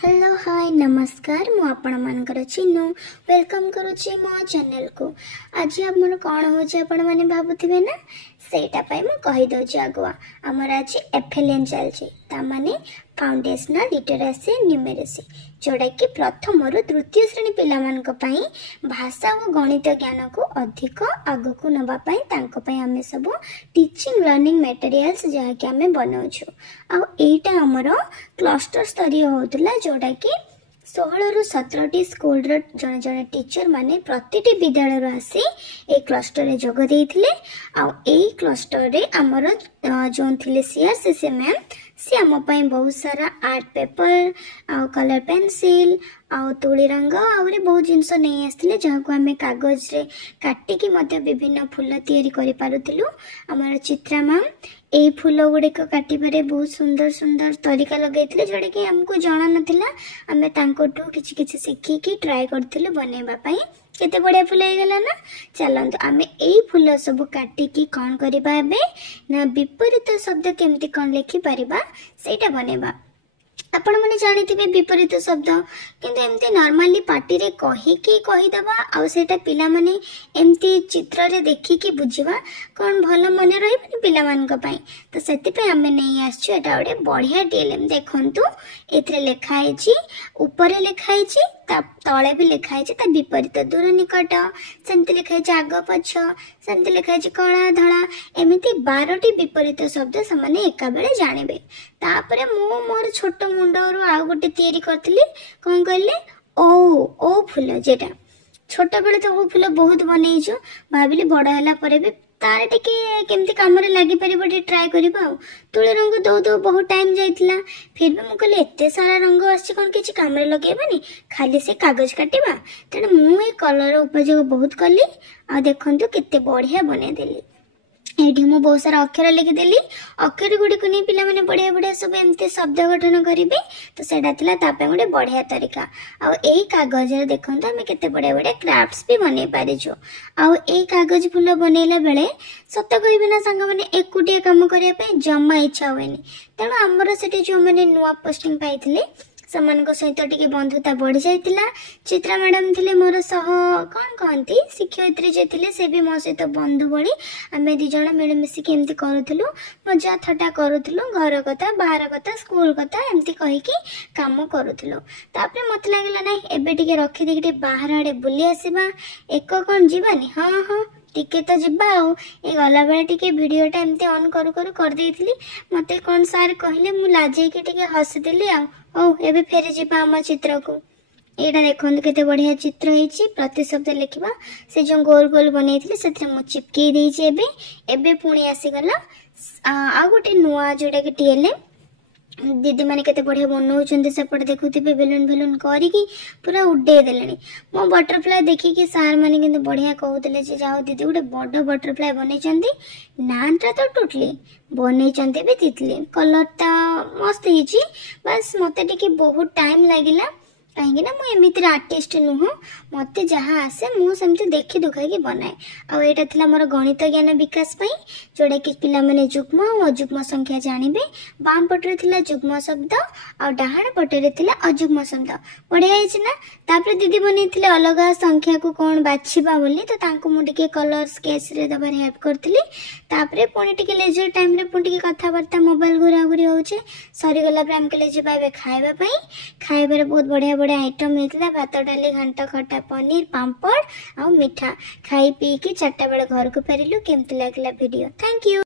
Hello hi नमस्कार मु आपण मानकर चिन्नु वेलकम करुच्ची मो चैनल को। आज आमर कौन हो आपण भावुवे ना सेटा मु कही दउची आगुआ आमर आज एफएलएन चलची तामाने फाउंडेशनल लिटरेसी न्यूमेरेसी जोड़ा कि प्रथम रु तृतीय श्रेणी पिला मानक पई भाषा और गणित ज्ञान को अधिक आग को नबा पई तांको पई हमें सब टीचिंग लर्निंग मटेरियल्स जहा कि हमें बनाउछु आ एटा हमर क्लस्टर स्तरीय होतला जोड़ा कि 16 रु 17 टी स्कूल रो जने जने टीचर माने प्रतिटी विद्यालय रो आसी ए क्लस्टर रे जोग देइथिले आ एई क्लस्टर रे हमर जोन थिले सीआरसीसी मैम सी आम बहुत सारा आर्ट पेपर आ कलर पेंसिल आ तुली रंग आहरी बहुत जिनस नहीं आसते जहाँ को आम कागज रे काटिकी मध्य विभिन्न फूल तैयारी करि पारुथिलु। हमर चित्रा मैम ए फूल गुड़िक काटिबारे बहुत सुंदर सुंदर तरीका लगैथिले जोड़ा कि हमको जाना नथिला आमे तांकोटू किछि किछि सिखिकी ट्राई करथिलु बनेबा पई केते बढ़िया फूल गला ना। चलंतु आमे एई फूल सब काटिकी कौन करिबा एबे ना विपरीत शब्द केमती कौन लिखि परिबा सेटा बनेबा। आपण माने जानिथिबे विपरीत शब्द किंतु एमती नॉर्मली पार्टी रे कही दबा आ सेटा पिला माने एमती चित्र रे देखि कि बुझिबा कोन भलो मने रहिबनी पिला मान को पई तो सेति पे हमें नहीं आछी एटा ओडे बढ़िया डीएलएम देखंतु एथरे लिखा हैछि ऊपर लिखा हैछि ता तळे भी लिखा हैछि ता विपरीत दूर निकट सेमती लिखा हैछि आग पछ सेमती लिखा हैछि कळा धळा एमिति 12 टी विपरीत शब्द समान एका बेले जानिबे। तापरे मु मोर छोट मुंडरू आ गोटे तैयारी करथिली कोन कहले ओ फूल जेटा छोट बेले तो वो फूल बहुत बनैछु भाबिली बड़ हला परे भी तार टिके केमती काम रे लागि परिबो टे ट्राई करबा तुळे रंग दो बहुत टाइम जाइतिला फिर भी मु कहले एते सारा रंग आछि कोन किछि काम रे लगेबानी खाली से कागज काटिबा तेण मु ए कलर उपयोग बहुत कली आ देखंतु केते बढ़िया बने देली। एठी मु बहुत सारा अक्षर लिखिदेली अक्षर गुडी को नहीं पिला माने बढ़िया बढ़िया सब एमते शब्द गठन करिवे तो सेडा थिला तापे गोटे बढ़िया तरीका आ एई कागज रे देखंतु हमें केते बढ़िया बढ़िया क्राफ्ट्स भी बने पारिजो आ एई कागज फूल बनेला बेले सत कहबे ना संग माने एकुटिया काम करिया पे जम्मा इच्छा होएनी तेणु हमर सेठी जो माने नुवा पोस्टिंग पाइथिले समान सहित टिके बंधुता बढ़ी जाइतिला। चित्रा मैडम थिले मोर सह कौन कहती शिक्षयित्री जे थिले से भी मो सहित बंधु बड़ी आमे दी जण मिलमिशि के एमती करूथुलु मजा थटा करूथुलु घर कथा बाहर कथा स्कूल कथा एमती कहि कि काम करूथुलु। तापरे मत लागला नै एबे टिके रखि देके बाहर आडे बुली आसीबा एक कोन जीवानी हां टिके तो जिबा ए गला बेले टिके वीडियोटा एमती ऑन करू करू कर देइथिली मते कोन सार कहले मु लाजे के टिके हस देली आ एबे फेरि जिबा हम चित्र को एटा देखंतु केते बढ़िया चित्र हेछि प्रति शब्द लिखिबा से जो गोल गोल बनैथिले सेथे मु चिपके देइछि एबे पुणी आसी गला आ गोटे नुआ जोडा के टीएलए दीदी माने केते बढ़िया बनौछन्ते सेपट देखुथिबे बेलून बेलून करिकी पूरा उड्डे देलेनी मो बटरफ्लाई देखिकी सार माने किंतु बढ़िया कहउतले जे जाओ दीदी गोटे बड़ बटरफ्लाई बनैछन्ती नानटा तो टोटली बनैछन्ते भी तितली कलर ता मस्त हिची बस मते टिके बहुत टाइम लागिला कहीं ना मु एमितिर आर्टिस्ट नुह मते जहाँ आसे मु सेमती देखि दुखा की बनाए आ एटा थिला मोर गणित ज्ञान विकास पई जोड़ा कि पिला माने युग्म और अयुग्म संख्या जानिबे बाम पटरे थिला युग्म शब्द आ डाहाण पटरे थिला अयुग्म शब्द बढ़िया हिच ना। तापर दीदी बनेथिले अलग संख्या को कोन बाछिबा बोली तो तांको मु टिके कलर स्केच रे दबार हेल्प करथिली। तापर पुणी टिके लेजर टाइम रे पुणी टिके कथा वार्ता मोबाइल घुरा घुरी होचे सरी गला पे हमके ले जेबा खाइबा पई खाइबा रे बहुत बढ़िया बढ़िया आइटम होता भात डाली घंट खटा पनीर पापड़ आ मिठा खाई पी कि 4टा बेले घर को फेरिलु केमती लागला वीडियो। Thank you.